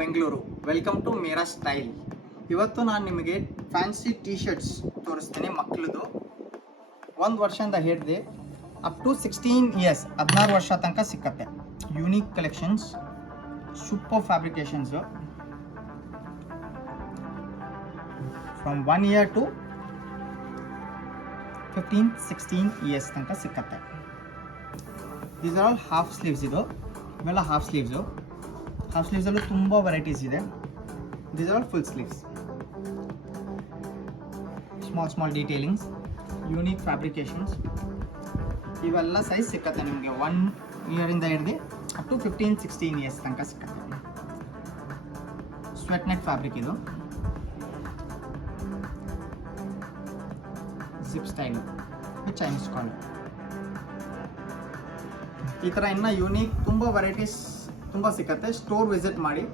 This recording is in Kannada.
Bengaluru. Welcome to Mera style. ಇವತ್ತು ನಾನು ನಿಮಗೆ ಫ್ಯಾನ್ಸಿ ಟೀ ಶರ್ಟ್ಸ್ ತೋರಿಸ್ತೀನಿ ಮಕ್ಕಳದು. 1 ವರ್ಷದಿಂದ ಹಿಡಿದು ಅಪ್ ಟು 16 ಇಯರ್ಸ್ 16 ವರ್ಷ ತನಕ ಸಿಕ್ಕತ್ತೆ. Unique collections, super fabrications. From 1 year to 15-16 years ತನಕ ಸಿಕ್ಕತ್ತೆ. These are all half sleeves. ಇವೆಲ್ಲ ಹಾಫ್ ಸ್ಲೀವ್ಸು. ಹಾಫ್ ಸ್ಲೀವ್ಸಲ್ಲೂ ತುಂಬ ವೆರೈಟೀಸ್ ಇದೆ. These are all full sleeves. Small detailings, unique fabrications. ಇವೆಲ್ಲ ಸೈಜ್ ಸಿಕ್ಕತ್ತೆ ನಿಮಗೆ 1 ಇಯರಿಂದ ಹಿಡಿದು ಅಪ್ ಟು 15-16 ಇಯರ್ಸ್ ತನಕ ಸಿಕ್ಕತ್ತೆ. ಸ್ವೆಟ್ ನೆಟ್ ಫ್ಯಾಬ್ರಿಕ್ ಇದು. Zip style with Chinese collar. ಈ ಥರ ಇನ್ನೂ ಯೂನಿಕ್ ತುಂಬ ವೆರೈಟೀಸ್ ತುಂಬ ಸಿಕ್ಕತ್ತೆ. ಸ್ಟೋರ್ ವಿಸಿಟ್ ಮಾಡಿ.